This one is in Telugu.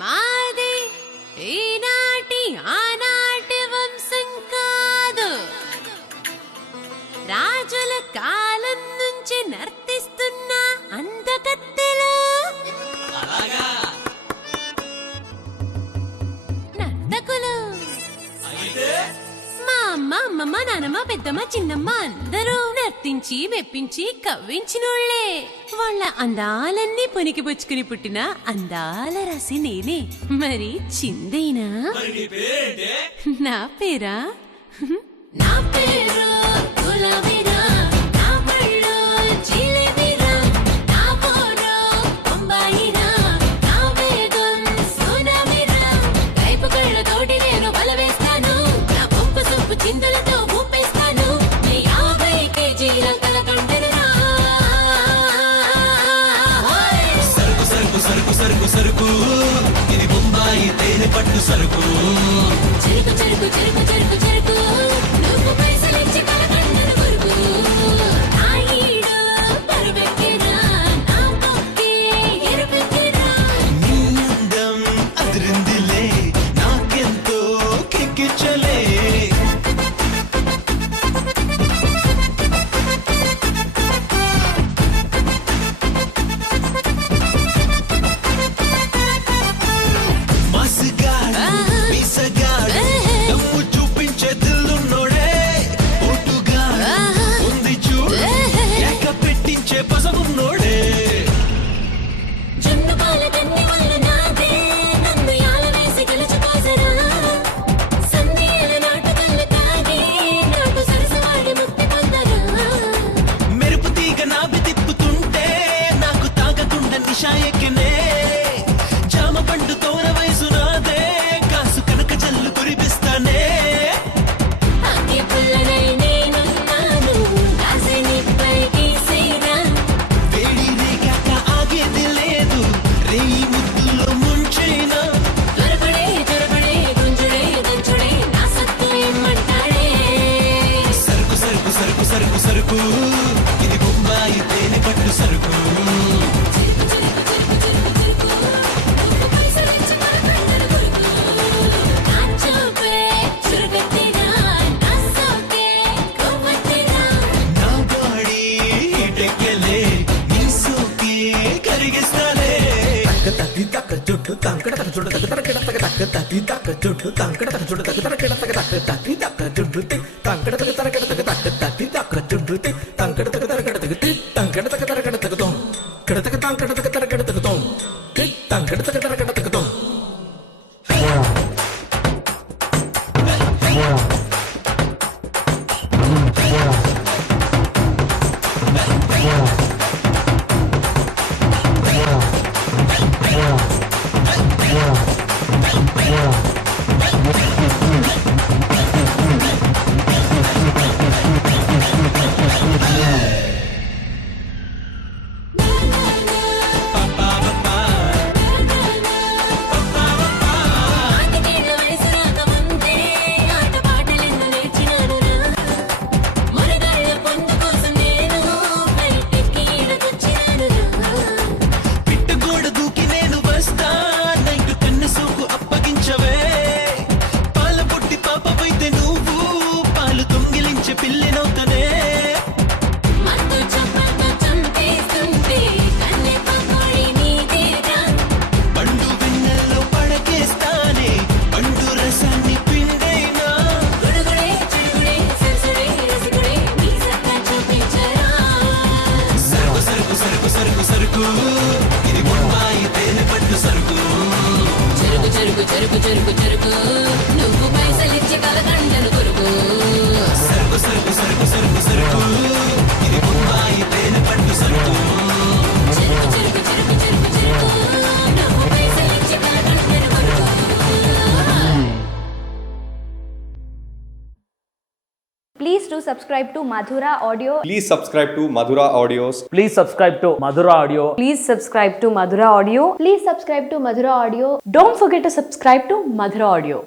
మాది ఈనాటి ఆనాటి వంశం కాదు, రాజుల కాలం నుంచి నర్తిస్తున్న అందకత్తెలు. నర్తకులు మా అమ్మ, అమ్మమ్మ, నానమ్మ, పెద్దమ్మ, చిన్నమ్మ అందరూ నర్తించి మెప్పించి కవ్వించినోళ్లే. వాళ్ళ అందాలన్నీ పుణికిపుచ్చుకుని పుట్టిన అందాల రాసి నేనే. మరి చిందేనా? నా పేరా? నా పేరు గులాబీరా, నా బళ్ళు జిలేబీరా, నా బోరు బొంబాయిరా, నా వేగం సునామీరా. కైపు కళ్ళతోటి నేను బలవేస్తాను, నా పంపు సొప్పు చిందులతో ఊపేస్తాను. 50 కేజీల కలకండనురా. సరుకు సరుకు సరుకు సరుకు సరుకు, ఇది బొంబాయి తేనె పట్టు సరుకు. చెరుకు చెరుకు చెరుకు చెరుకు చెరుకు, నువ్వు పైసలిచ్చి కలకండను కొరుకు. నా ఈడు పరువెక్కిరా, నా పొక్కే ఎరుపెక్కిరా. నీ అందం అదిరిందిలే, నాకెంతో కిక్కిచ్చలే. మసిగాడు మీసగాడు, దమ్ము చూపించే దిల్లున్నోడే. పోటుగాడు ఉంది చూడు, ఎక్క పెట్టించే పసమున్నోడే. జున్ను పాల కన్ని వల్లు నాదే, నన్ను యాల వేసి గెలుచుకోసరా. సందేల నాటు కళ్ళు తాగి, నాటు సరసవాడి ముక్తి పొందరా. మెరుపు తీగ నాభి తిప్పుతుంటే, నాకు తాగకుండా నిషా ఎక్కినే. జామ పండు తోర వయసు నాదే, కాసు కనక జల్లు కురిపిస్తానే. అగ్గి పుల్లనై నేనున్నాను, కాసే నిప్పై గీసేరా. వేడి రేగాక ఆగేది లేదు, రేయి ముద్దులో ముంచైనా. త్వరపడే త్వరపడే గుంజుడే దంచుడే, నా సత్తు ఇమ్మంటాడే. సరుకు సరుకు సరుకు సరుకు సరుకు, ఇది బొంబాయి తేనె పట్టు సరుకు. చిరుకు చిరుకు చిరుకు చిరుకు చిరుకు, నువ్వు పైసలిచ్చి కలకండను కొరుకు. నా చూపే చురుకెత్తిరా, నా సోకే కొవ్వొత్తిరా. నా బాడీ టెక్కలే, నీ సోకే కరిగిస్తాలే. తక్కి తక్క జుట్టు తంకడ తక్క జుట్టు తక్క తరకడ తక్క తక్క తక్కి తక్క జుట్టు తంకడ తక్క జుట్టు తక్క తరకడ తక్క తక్క తక్కి తక్క జుట్టు తంకడ తక్క తరకడ తక్క తక్క తక్కి తక్క జుట్టు తంకడ తక్క తరకడ తక్క తంకడ తక్క తరకడ తక్క తోం కడ తక్క తంకడ తక్క తరకడ తక్క తోం తంకడ తక్క తరకడ తక్క తోం. ఆటికేళ్ల వయసు రాకముందే ఆట పాటలెన్నో నేర్చినానురా. మునగాళ్ళ పొందు కోసం నేను బయటెక్కి ఈడకొచ్చినానురా. పిట్టగోడ దూకి నేను వస్తా, నైటు కన్ను సోకు అప్పగించవే. పాల పుట్టి పాపవైతే నువ్వు, పాలు దొంగిలించే పిల్లెనవుతానే. మత్తు చప్పలతో చంపేస్తుంటే కన్నె పకోడి నీదేరా. పండు వెన్నెల్లో పడకేస్తానే, పండు రసాన్ని పిండైనా. గుడుగుడే చిడుగుడే సరసడే రసికుడే, నీ సత్తా చూపించరా. సరుకు సరుకు సరుకు సరుకు సరుకు, ఇది బొంబాయి తేనె పట్టు సరుకు. చెరుకు చెరుకు చెరుకు చెరుకు చెరుకు, నువ్వు పైసలిచ్చి కలకండను కొరుకు. సరుకు సరుకు సరుకు సరుకు సరుకు, ఇది బొంబాయి తేనె పట్టు సరుకు. చెరుకు చెరుకు చెరుకు చెరుకు చెరుకు, నువ్వు పైసలిచ్చి కలకండను కొరుకు. Please do subscribe to Madhura Audio. Please subscribe to Madhura Audios. Please subscribe to Madhura Audio. Please subscribe to Madhura Audio. Please subscribe to Madhura Audio. Don't forget to subscribe to Madhura Audio.